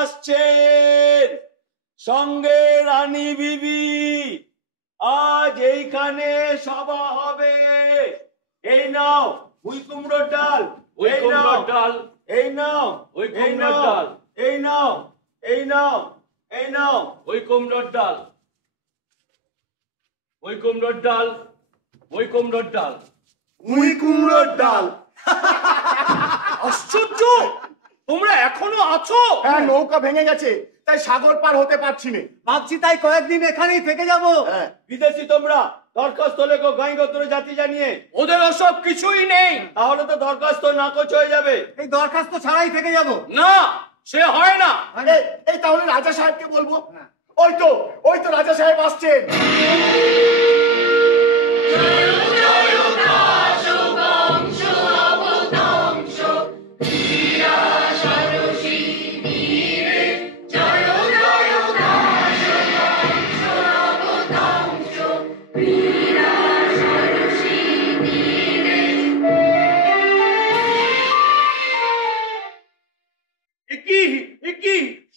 আসছেন, সঙ্গে রানী বিবি। আজ এইখানে সভা হবে। এই নাও ওই কুমড়োর ডাল, ওই কুমড়োর ডাল, এই নাও ওই কুমড়োর ডাল, এই নাও, এই নাও, এই নাও ওই কুমড়োর ডাল, ওই কুমড়োর ডাল, ওই কুমড়োর ডাল, ওই কুমড়োর ডাল। আশ্চর্য, তোমরা এখনো আছো? হ্যাঁ, নৌকা ভেঙে গেছে, তাই সাগর পার হতে পারছি না। ভাবছি তাই কয়েকদিন এখানেই থেকে যাব। বিদেশি তোমরা দরখাস্ত লেখো গাইগোত্র জাতি জানিয়ে। ওদের ওসব কিছুই নেই। তাহলে তো দরখাস্ত নাকচ হয়ে যাবে। এই দরখাস্ত ছাড়াই থেকে যাব। না, সে হয় না। এই তাহলে রাজা সাহেবকে বলবো। ওই তো রাজা সাহেব আসছেন।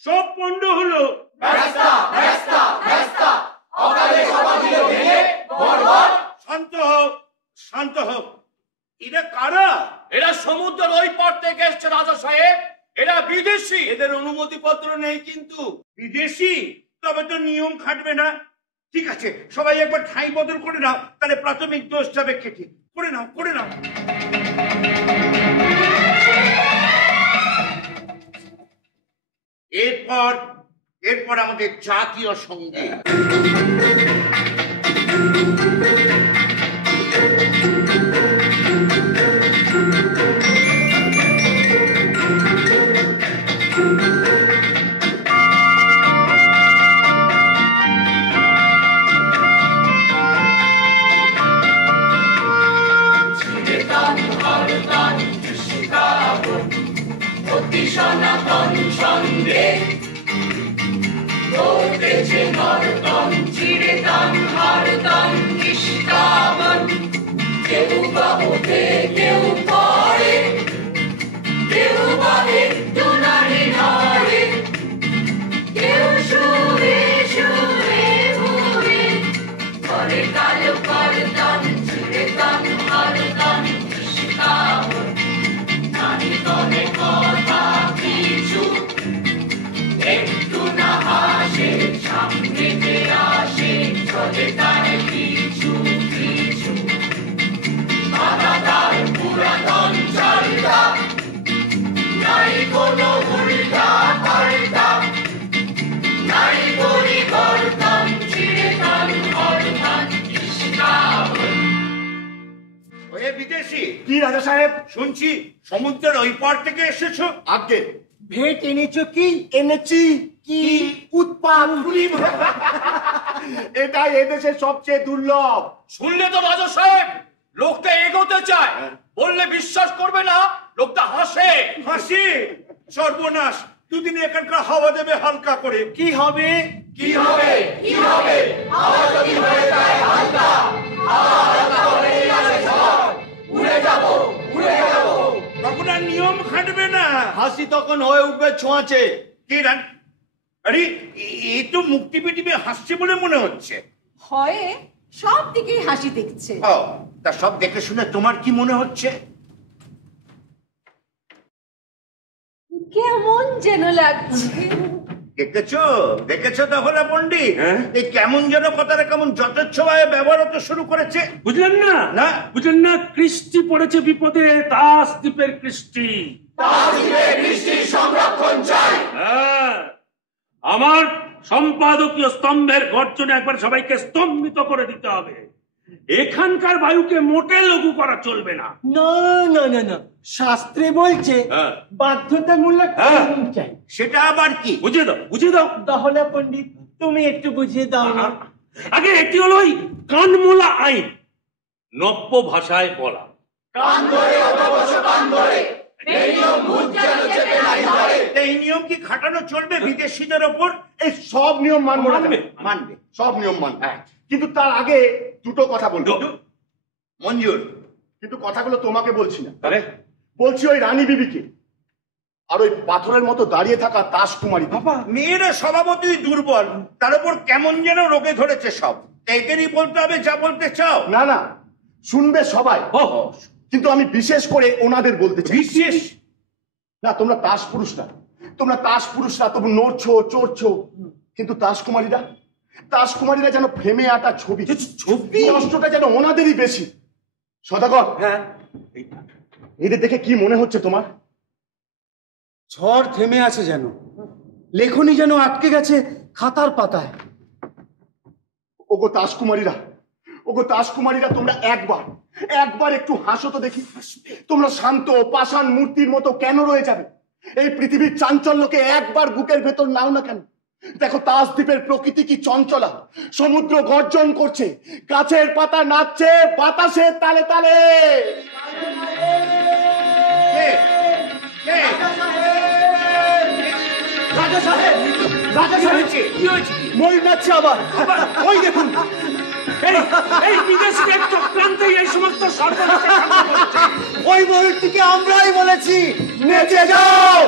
সব পণ্ড হলো। শান্ত হও, শান্ত হও। এরা কারা? এরা সমুদ্রের ওই পার থেকে এসছে রাজা সাহেব। এরা বিদেশি। এদের অনুমতি পত্র নেই কিন্তু। বিদেশি? তবে তো নিয়ম খাটবে না। ঠিক আছে, সবাই একবার ঠাঁই বদল করে নাও, তাহলে প্রাথমিক দোষ যাবে কেটে। করে নাও, করে নাও। এরপর আমাদের জাতীয় সঙ্গীত। সনাতন সঙ্গে বলতেছে নরতন চিরতন হরতন নিষ্কামন। কেউ বা ওঠে, কেউ পড়ে, কেউ বা একটু নাড়ে নড়ে, কেউ শুয়ে শুয়ে ঘুরে করে কালো করতন চিরতন হরতন নিষ্কামন। নারী তনে কথা কিছু একটু না হাসে, সামনে আসে চলে তার কিছু কিছু। আলাদার পুরাতন চলতা, নাই কোনো উল্টা পাল্টা, নাই পরিবর্তন চিরতন হরতন নিষ্কামন। ওয়ে বিদেশি। কি রাজা সাহেব? শুনছি সমুদ্রের ওই পার থেকে এসেছো। আগে ভেট এনেছো? কি এনেছি? কি উৎপাত! এটা এদেশের সবচেয়ে দুর্লভ। শুনলে তো রাজা সাহেব, লোকটা এগোতে চায়, বললে বিশ্বাস করবে না, লোকটা হাসে। হাসি? সর্বনাশ, দুদিন এখানকার হাওয়া দেবে হালকা করে। কি হবে? কি হবে? কি হবে? হাওয়া যদি হয়ে যায় হালকা, হাওয়া হালকা হলেই আছে ঝড়। উড়ে যাব, উড়ে যাব। তখন আর নিয়ম খাটবে না। হাসি তখন হয়ে উঠবে ছোঁয়াচে। কি রান? আরে এ তো মুক্তি পিটিবে হাসছে বলে মনে হচ্ছে। হয় সব দিকেই হাসি দেখছে। ও, তা সব দেখে শুনে তোমার কি মনে হচ্ছে? কেমন যেন লাগছে। দেখেছো, দেখেছো তাহলে পণ্ডিত, এই কেমন যেন কথাটা কেমন যথেচ্ছভাবে ব্যবহার হতে শুরু করেছে। বুঝলেন না? না বুঝলেন না? কৃষ্টি পড়েছে বিপদে, দাস দ্বীপের কৃষ্টি। বৃষ্টির সংরক্ষণ চাই। হ্যাঁ, আমার সম্পাদকীয় স্তম্ভের গর্জনে একবার সবাইকে স্তম্ভিত করে দিতে হবে। এখানকার বায়ুকে মোটে লঘু করা চলবে না। না না না না, শাস্ত্রে বলছে বাধ্যতামূলক চাই। সেটা আবার কি? বুঝিয়ে দাও, বুঝিয়ে দাও। তাহলে পণ্ডিত তুমি একটু বুঝিয়ে দাও না। আগে এটি হলো ওই কানমোলা আইন, নব্য ভাষায় বলা। কান ধরে অবশ্য কান ধরে, এই নিয়ম মুখ যেন চেপে নাই ধরে। এই নিয়ম কি খাটানো চলবে বিদেশিদের ওপর? এই সব নিয়ম মানবে, মানবে, সব নিয়ম মানবে, কিন্তু তার আগে দুটো কথা বলবো। মঞ্জুর, কিন্তু কথাগুলো তোমাকে বলছি না, আরে বলছি ওই রানী বিবিকে। আর ওই পাথরের মতো দাঁড়িয়ে থাকা তাসকুমারী। বাবা, মেয়েরা স্বভাবতই দুর্বল, তার উপর কেমন যেন রোগে ধরেছে সব। এদেরই বলতে হবে যা বলতে চাও। না না, শুনবে সবাই, কিন্তু আমি বিশেষ করে ওনাদের বলতে চাই। বিশেষ না, তোমরা তাস পুরুষরা, তবু নড়ছো চড়ছো, কিন্তু তাসকুমারীরা যেন ফ্রেমে আটা ছবি। কষ্টটা যেন ওনাদেরই বেশি। সদাগর, হ্যাঁ, এদের দেখে কি মনে হচ্ছে তোমার? ঝড় থেমে আছে যেন, লেখনি যেন আটকে গেছে খাতার পাতায়। ওগো তাসকুমারীরা, তোমরা একবার একটু হাসো তো দেখি। তোমরা শান্ত পাষাণ মূর্তির মতো কেন রয়ে যাবে? এই পৃথিবীর চাঞ্চল্যকে একবার বুকের ভেতর নাও না কেন? দেখো তাসদ্বীপের প্রকৃতি কি চঞ্চলা। সমুদ্র গর্জন করছে, গাছের পাতা নাচছে বাতাসের তালে তালে। রাজা সাহেব, ময়ূর নাচছে আবার। ওই দেখুন, এই বিদেশিদের চক্রান্তে এই সমস্ত সর্বনাশ। ওই ময়ূরটিকে আমরাই বলেছি নেচে যাও,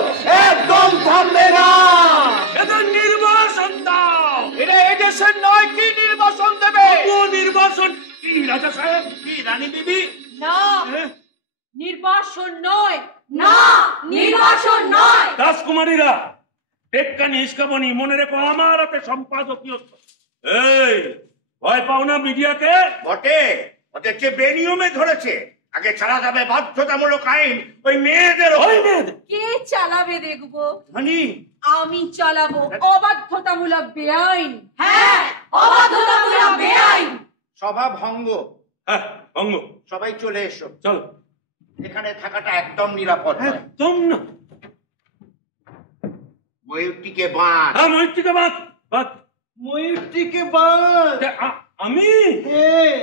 একদম থামবে না। এদের নির্বাসন দাও। এরা এদেশের নয়, কি নির্বাসন দেবে? নির্বাসন কি রাজা সাহেব, কি রানী বিবি? না, নির্বাসন নয়, না নির্বাসন নয়। রাজকুমারীরা, টেক্কানি ইস্কাবনি মনে রেখো, আমার হাতে সম্পাদকীয়। এই ভয় পাও না মিডিয়াকে? বটে, ওদেরকে বেনিয়মে ধরেছে। আগে ছাড়া যাবে বাধ্যতামূলক আইন ওই মেয়েদের। কে চালাবে দেখবো। মানে আমি চালাবো অবাধ্যতামূলক বেআইন। হ্যাঁ, অবাধ্যতামূলক বেআইন। সভা ভঙ্গ। হ্যাঁ, ভঙ্গ। সবাই চলে এসো। চলো। এখানে থাকাটা একদম নিরাপদ নয়। একদম না। ময়ূরটিকে বাঁধ। হ্যাঁ, ময়ূরটিকে বাঁধ। ময়ূরটিকে বাঁধ। আমি হ্যাঁ,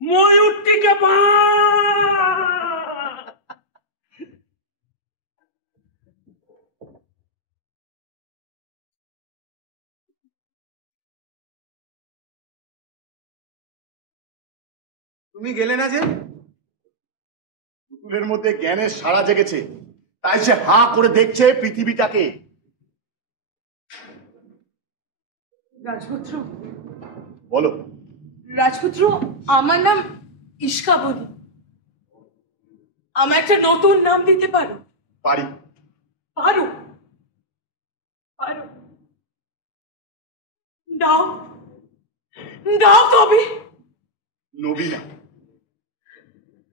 ময়ূরটিকে বাঁধ। তুমি গেলে না যে? পুতুলের মধ্যে জ্ঞানের সাড়া জেগেছে, তাই সে হাঁ করে দেখছে পৃথিবীটাকে। রাজপুত্র, বলো। রাজপুত্র, আমার নাম ইস্কাবনি। আমার একটা নতুন নাম দিতে পারো? পারি। পারো? পারো, দাও দাও তবে। নবীনা।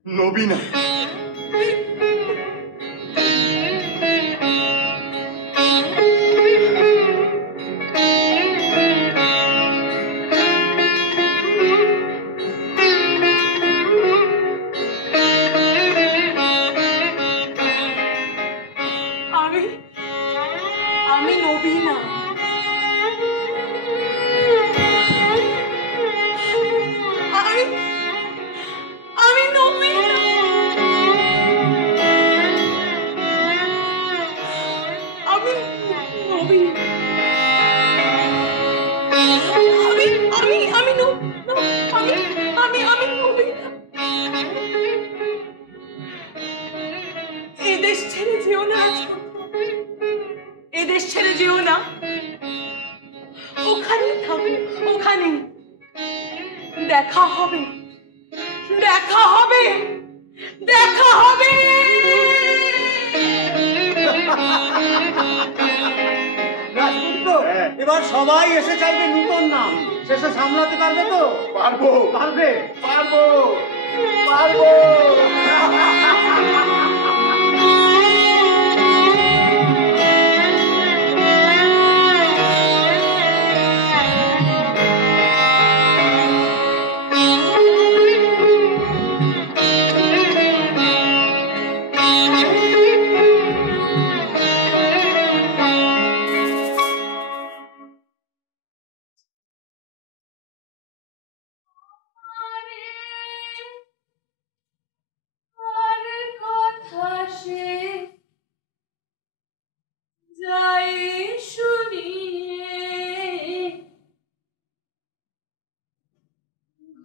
নবীনা। আমি নবীনা। আমি নবীনা। আমি নবীনা। আমি নবীনা। এদেশ ছেড়ে যেও না, এদেশ ছেড়ে যেও না। ওখানে থাকো, ওখানে দেখা হবে, দেখা হবে, দেখা হবে। রাজপুত্র, এবার সবাই এসে চাইবে নতুন নাম, শেষে সামলাতে পারবে তো? পারবো। পারবে? পারবো। পারবো।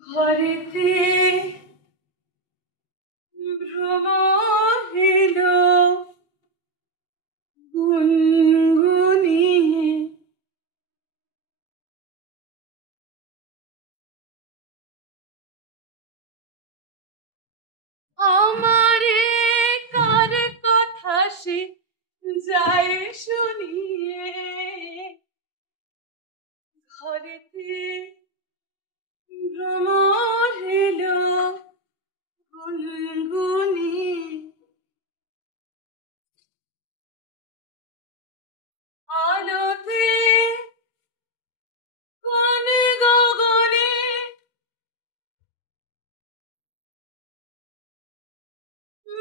ঘরেতে ভ্রমহিল হাসে যায় শুনিয়ে ঘরেতে ভ্রমর এলো গুনগুনি আলোতে কোন গগনে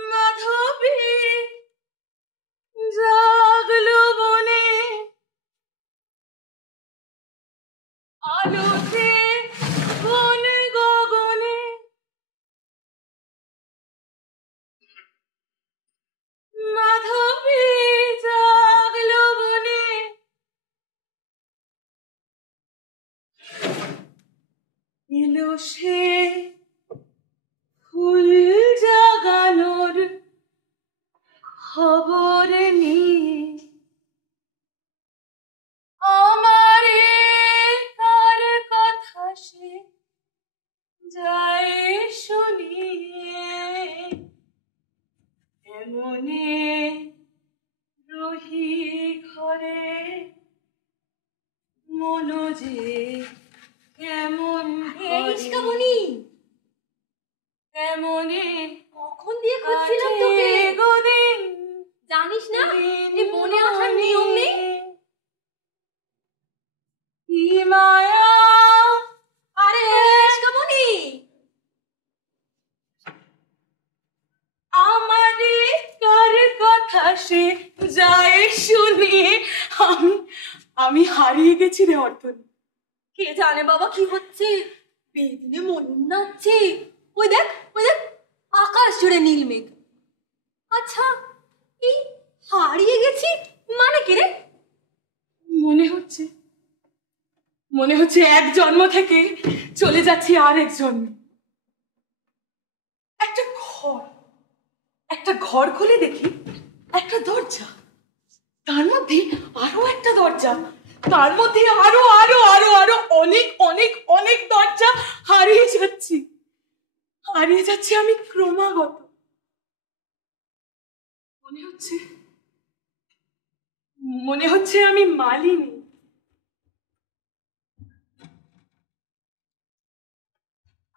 মাধবী জাগলো বনে আলোতে কোন গগনে মাধবী জাগলো বনে এলো সে ফুল জাগানোর খবর নিয়ে আমারে কার কথা সে যায় শুনিয়ে এমনে রহি ঘরে মনোজে কেমন ইস্কামণি কেমনে কখন দিয়ে খুঁজছিলাম তোকে গোদিন জানিস না এই বনে আসার নিয়ম নেই কি মায়া আরে ইস্কামণি আমারে কার কথা সে যায় শুনিয়ে আমি হারিয়ে গেছি রে অর্থনী কে জানে বাবা কি হচ্ছে বেদিনে ময়ূর নাচছে ওই দেখ আকাশ জুড়ে নীল মেঘ আচ্ছা এই হারিয়ে গেছি মানে কি রে মনে হচ্ছে এক জন্ম থেকে চলে যাচ্ছি আরেক জন্মে একটা ঘর খুলে দেখি একটা দরজা তার মধ্যে আরো একটা দরজা তার মধ্যে আরো আরো আরো আরো অনেক অনেক অনেক দরজা হারিয়ে যাচ্ছি আমি ক্রমাগত মনে হচ্ছে আমি মালিনী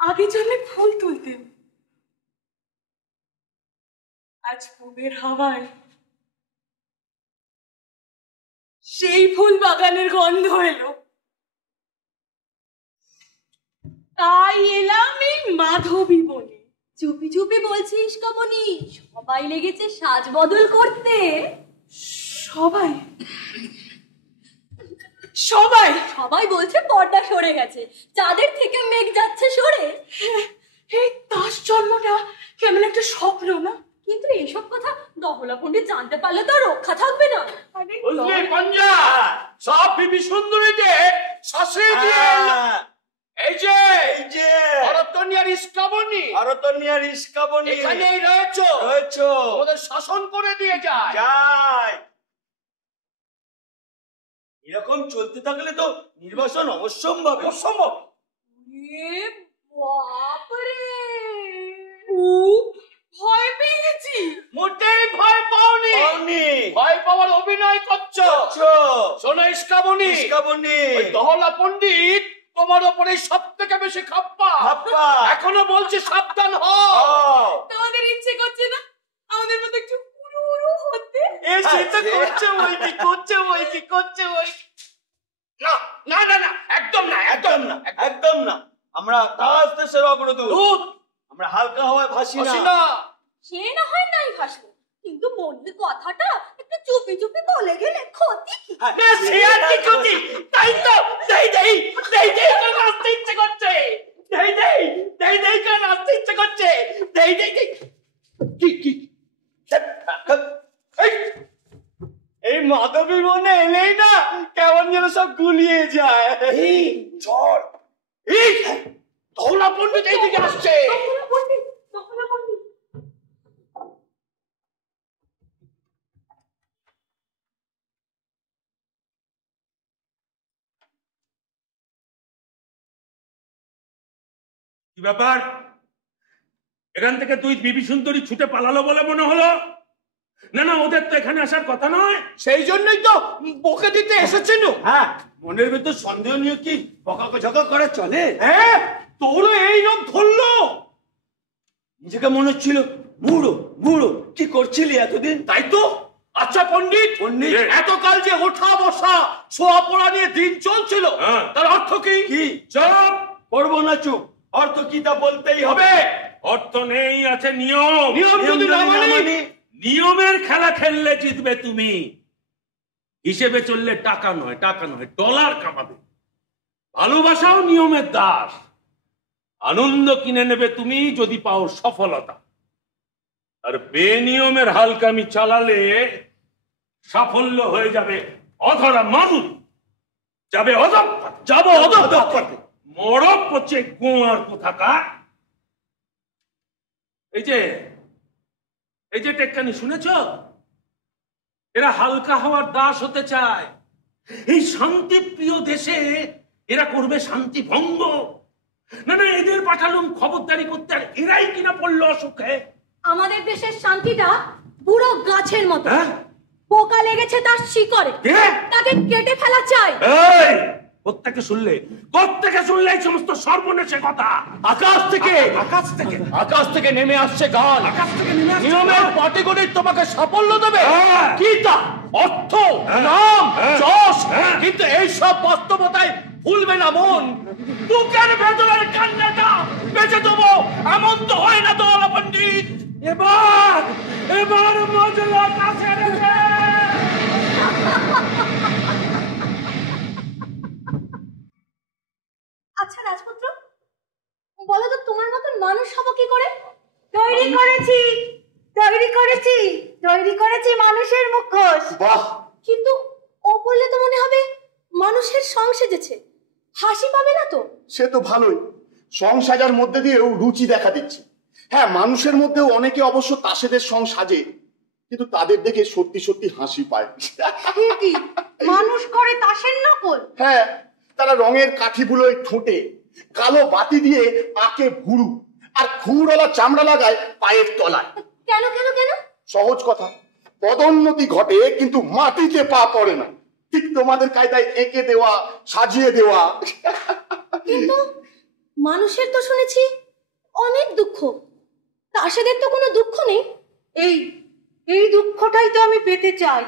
আগে জন্মে ফুল তুলতেন আজ পূবের হাওয়ায় সেই ফুল বাগানের গন্ধ এলো তাই এলাম এই মাধবী বনে চুপি চুপি বলছিস কামনি সবাই লেগেছে সাজ বদল করতে সবাই সবাই সবাই বলছে পর্দা সরে গেছে চাঁদের থেকে মেঘ যাচ্ছে সরে এই দাস জন্মটা কেমন একটা স্বপ্ন না কিন্তু এসব কথা দহলা পণ্ডিত জানতে পারলে তো রক্ষা থাকবে না বুঝলি পঞ্জা সব বিবি সুন্দরীকে শাসে দিয়ে এই যে ভরতনিয়ার ইস্কামণি এখানেই রয়েছো ওদের শাসন করে দিয়ে যায় এরকম চলতে থাকলে তো নির্বাসন অবশ্যম্ভাবী অসম্ভব বাপরে ভয় পেয়ে গেছি মোটেই ভয় পাওনি ভয় পাওয়ার অভিনয় করছো শোনো ইস্কামণি ওই দহলা পণ্ডিত তোমার উপরে সব থেকে বেশি খাপ্পা এখনো বলছি সাবধান হও তোমাদের ইচ্ছে করছে না আমাদের মতো একটু পুরো হতে করছে না একদম না আমরা তাজ দেশের অগ্রদূত আমরা হালকা হাওয়ায় ভাসি না সে না হয় নাই ভাসবো কিন্তু মনের কথাটা একটু চুপি চুপি বলে গেলে ক্ষতি কি তাই তো দেই করে নাচতে ইচ্ছে করছে এই মাধবী বনে এলেই না কেমন যেন সব গুলিয়ে যায় ঝড় দহলা পণ্ডিত এইদিকে আসছে কি ব্যাপার এখান থেকে তুই বিবি সুন্দরী ছুটে পালালো বলে মনে হলো না না, ওদের তো এখানে আসার কথা নয়। সেই জন্যই তো বকে দিতে এসেছেন। হ্যাঁ, মনের ভিতর সন্দেহ নিয়ে কি বকাঝকা করা চলে? হ্যাঁ, তোরও এই রোগ ধরলো। নিজেকে মনে হচ্ছিল বুড়ো বুড়ো। কি করছিলি এতদিন? তাই তো। আচ্ছা পণ্ডিত, এতকাল যে ওঠা বসা শোয়া পড়া নিয়ে দিন চলছিল, তার অর্থ কি? কি? চুপ করবো না চুপ। অর্থ কি তা বলতেই হবে। অর্থ নেই, আছে নিয়ম। নিয়ম যদি না মানি? নিয়মের খেলা খেললে জিতবে তুমি। হিসেবে চললে টাকা নয়, টাকা নয় ডলার কামাবে। ভালোবাসাও নিয়মের দাস। আনন্দ কিনে নেবে তুমি যদি পাও সফলতা। আর বেনিয়মের হালকামি চালালে সাফল্য হয়ে যাবে অধরা মাদুর, যাবে অধঃপথে। মরক পচে গোয়ার কোথাকার। এই যে টেক্কানি শুনেছ? এরা হালকা হওয়ার দাস হতে চায়। এই শান্তি প্রিয় দেশে এরা করবে শান্তি ভঙ্গ। না না, এদের পাঠালুম খবরদারি করতে, আর এরাই কিনা পড়লো অসুখে। আমাদের দেশের শান্তিটা বুড়ো গাছের মতো, পোকা লেগেছে তার শিকড়ে, তাকে কেটে ফেলা চাই। কোত্থেকে শুনলে এই সমস্ত সর্বনেশে কথা? আকাশ থেকে নেমে আসছে গান। নিয়মের পাটিগণিত তোমাকে সাফল্য দেবে। কি তা? অর্থ, নাম, যশ। কিন্তু এইসব বাস্তবতায় ভুলবে না মন। বুকের ভেতরের কান্নাটা বেঁচে দেবো এমন তো হয় না দোলা পণ্ডিত। এবার মজলা কাছে রেখে। আচ্ছা রাজপুত্র, বলো তো তোমার মতন মানুষ হব কি করে? তৈরি করেছি মানুষের মুখোশ। বাহ! কিন্তু ও বললে তো মনে হবে মানুষের সং সেজেছে, হাসি পাবে না তো? সে তো ভালোই, সংসাজার মধ্যে দিয়েও রুচি দেখা দিচ্ছে। হ্যাঁ, মানুষের মধ্যেও অনেকে অবশ্য তাসেদের সং সাজে, কিন্তু তাদের দেখে সত্যি সত্যি হাসি পায়। কি মানুষ করে তাসের নকল? হ্যাঁ, তারা রঙের কাঠি বুলোয় ঠোঁটে, কালো বাতি দিয়ে আঁকে ভুরু, আর খুরওয়ালা চামড়া লাগায় পায়ের তলায়। কেন কেন কেন? সহজ কথা, পদোন্নতি ঘটে কিন্তু মাটিতে পা পড়ে না। ঠিক তোমাদের কায়দায় এঁকে দেওয়া, সাজিয়ে দেওয়া। কিন্তু মানুষের তো শুনেছি অনেক দুঃখ, তাসেদের তো কোনো দুঃখ নেই। এই দুঃখটাই তো আমি পেতে চাই।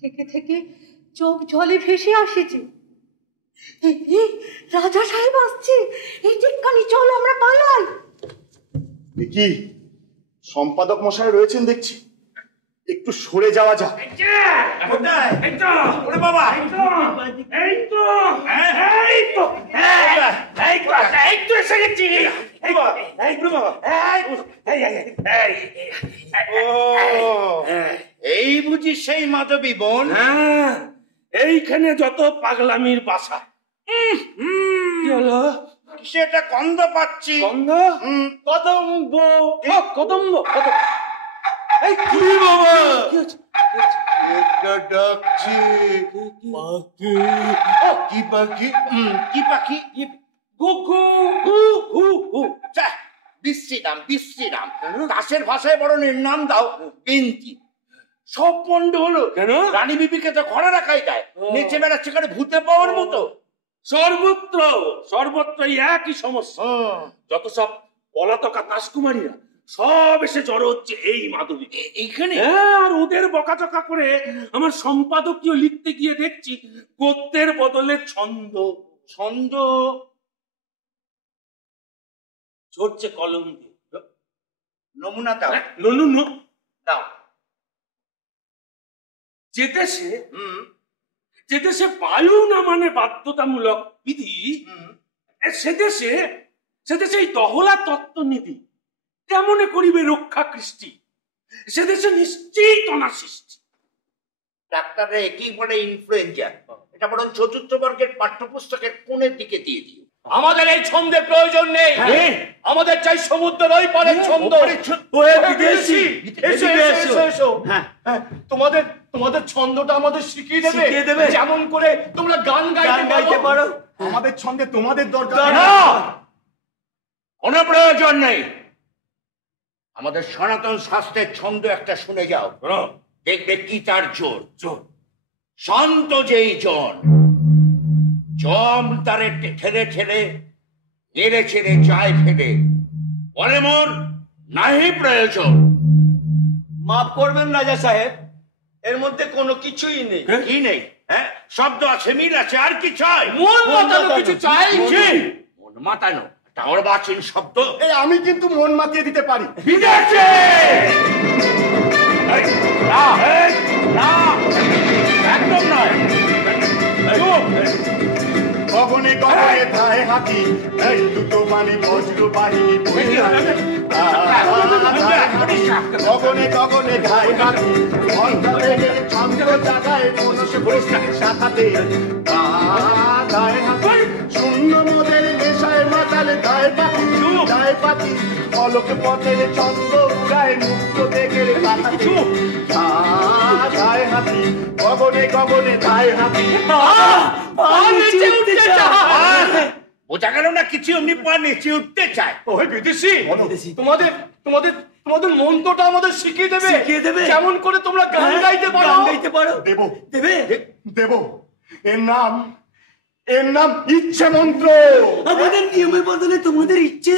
থেকে থেকে চোখ জলে ভেসে আসেছে। রাজা সাহেব আসছে, এই টিক্কানি চল আমরা পালাই। কি সম্পাদক মশাই রয়েছেন দেখছি, একটু সরে যাওয়া যাক। এই বুঝি সেই মাধবী বোন? হ্যাঁ, এইখানে যত পাগলামির বাসা। কি হলো? সেটা গন্ধ পাচ্ছি। গন্ধ? কদম্ব। কদম্ব? এই কি বাবা? ডাকছি পাখি। কি পাখি? কি পাখি? বিশ্রী নাম। দাসের ভাষায় বড় নির্নাম দাও, বিন্তি। সব পণ্ড হলো কেন? রানী বিবিকে তো ঘরে রাখাই যায়, নেচে বেড়াচ্ছে করে ভূতে পাওয়ার মতো। সর্বত্র একই সমস্যা। যত সব পলাতকা দাসকুমারীরা সব এসে জড়ো হচ্ছে এই মাধবী এইখানে। আর ওদের বকাচকা করে আমার সম্পাদকীয় লিখতে গিয়ে দেখছি গদ্যের বদলে ছন্দ ঝরছে কলম দিয়ে। নমুনা দাও। দাও। যে দেশে বায়ু না মানে বাধ্যতামূলক বিধি, সে দেশে এই দহলা তত্ত্বনিধি কেমনে করিবে রক্ষা কৃষ্টি? সে দেশে নিশ্চিত অনাসৃষ্টি। ডাক্তাররা একই বলে ইনফ্লুয়েঞ্জা। এটা বরং চতুর্থ বর্গের পাঠ্যপুস্তকের কোণের দিকে দিয়ে দিও। আমাদের এই ছন্দের প্রয়োজন নেই। আমাদের চাই সমুদ্রের ওই পারের ছন্দ। এসো। তোমাদের ছন্দটা আমাদের শিখিয়ে দেবে, যেমন করে তোমরা গান গাইতে পারো। আমাদের ছন্দে তোমাদের দরকার কোনো প্রয়োজন নেই। আমাদের সনাতন শাস্ত্রের ছন্দ একটা শুনে যাও, দেখবে কি তার জোর। শান্ত যেই জন, জম তারে ঠেলে ঠেলে নেড়ে ছেড়ে চায় ফেলে, বলে মোর নাহি প্রয়োজন। মাফ করবেন রাজা সাহেব, এর মধ্যে কোনো কিছুই নেই। কি নেই? হ্যাঁ, শব্দ আছে, মিল আছে, আর কি চাই? মন মাতানো কিছু চাই। মন মাতানো একটা অর্বাচীন শব্দ। এই আমি কিন্তু মন মাতিয়ে দিতে পারি। বিদেশে একদম নয়। গগনে গগনে ধায় হাতি, এই দুটো বাণী বজ্র বাহিনী গগনে গগনে ধায় হাতি, ছন্দ জাগায় মনস পরিষ্কারের শাখাতে ধায় হাতি, শূন্য মোদের নেশায় মাতালে ধায় পাখি, ধায় পাখি পলক পথের ছন্দ উড়ায় মুক্ত দেখের পাখাতে ধায় হাতি, গগনে গগনে ধায় হাতি। বোঝা গেল না কিছু? এমনি পা নিচে উঠতে চায়। ওই বিদেশি, তোমাদের তোমাদের তোমাদের মন্ত্রটা আমাদের শিখিয়ে দেবে কেমন করে তোমরা গান গাইতে পারো। দেব দেবে দেব। এর নাম ইচ্ছে মন্ত্র। আমাদের নিয়মের বদলে তোমাদের ইচ্ছে।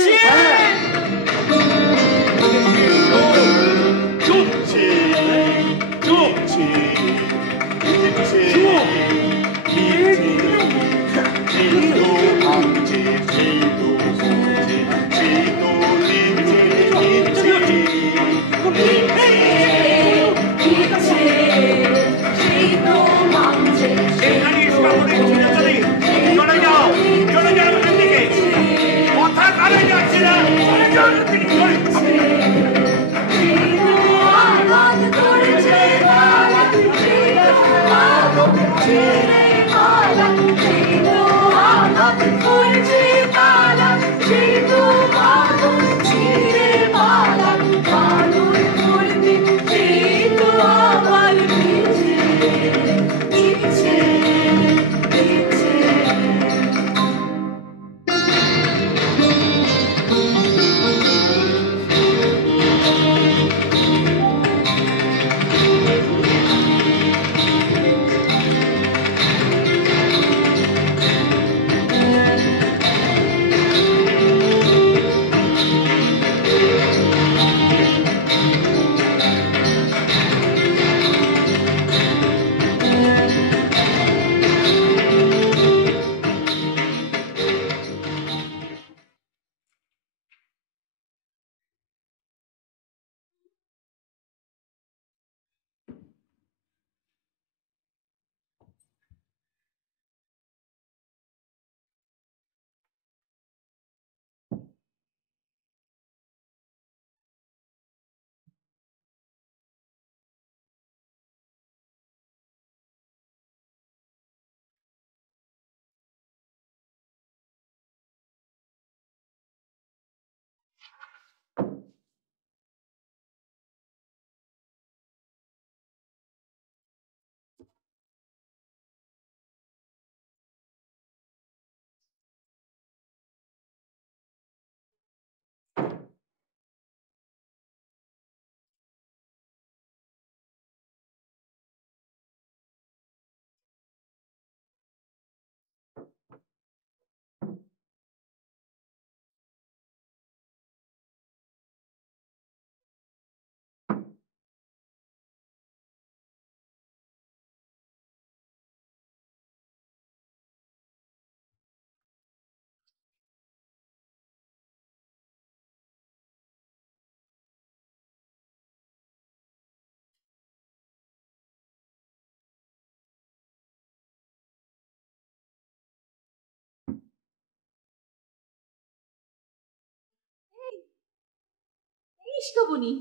ইস্কাবনি,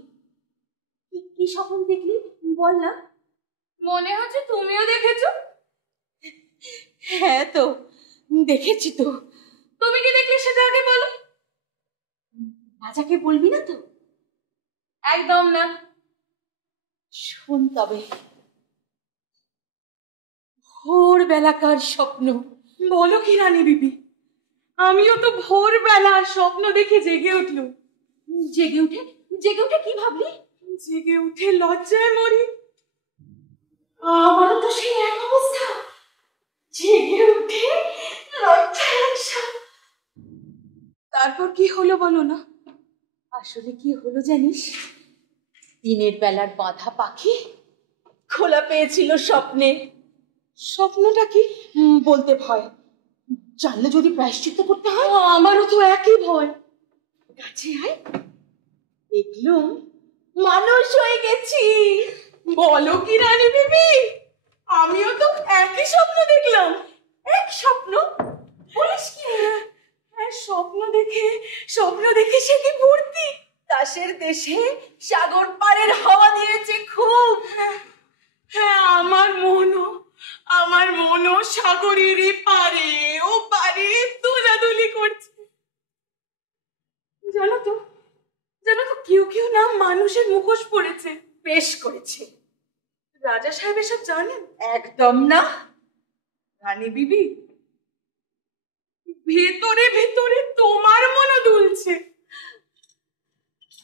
কি স্বপ্ন দেখলি বল না। মনে হচ্ছে তুমিও দেখেছো। হ্যাঁ তো দেখেছি তো। তুমি কি দেখলে সেটা আগে বলো। রাজাকে বলবি না তো? একদম না। শোন তবে। ভোরবেলাকার স্বপ্ন। বলো কি রানী বিবি, আমিও তো ভোরবেলা স্বপ্ন দেখে জেগে উঠলো। জেগে উঠে জেগে উঠে কি ভাবলি? জেগে উঠে লজ্জায় মরি। আমারও তো সেই এক অবস্থা, জেগে উঠে লজ্জায় আসা। তারপর কি হলো বলো না? আসলে কি হলো জানিস? দিনের বেলার বাঁধা পাখি খোলা পেয়েছিল স্বপ্নে। স্বপ্নটা কি বলতে ভয়, জানলে যদি প্রায়শ্চিত্ত করতে হয়। আমারও তো একই ভয়। কাছে আয়, দেখলুম মানুষ হয়ে গেছি। বলো কি রানী বিবি, আমিও তো একই স্বপ্ন দেখলাম। এক স্বপ্ন? বলিস কি? হ্যাঁ, স্বপ্ন দেখে সে কি ভর্তি। তাসের দেশে সাগর পাড়ের হাওয়া দিয়েছে খুব। হ্যাঁ, আমার মনও সাগরেরই পারে ও পারে দোলাদুলি করছে। জানো তো কেউ না মানুষের মুখোশ পড়েছে। বেশ করেছে। রাজা সাহেব এসব জানেন? একদম না। রানী বিবি, ভেতরে ভেতরে তোমার মনও দুলছে।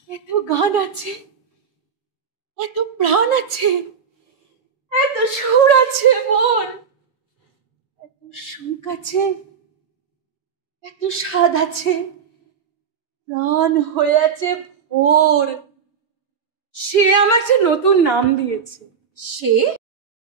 এত গান আছে, এত প্রাণ আছে, এত সুর আছে মন, এত সুখ আছে, এত স্বাদ আছে, প্রাণ হয়ে আছে ভোর। সে আমাকে নতুন নাম দিয়েছে। সে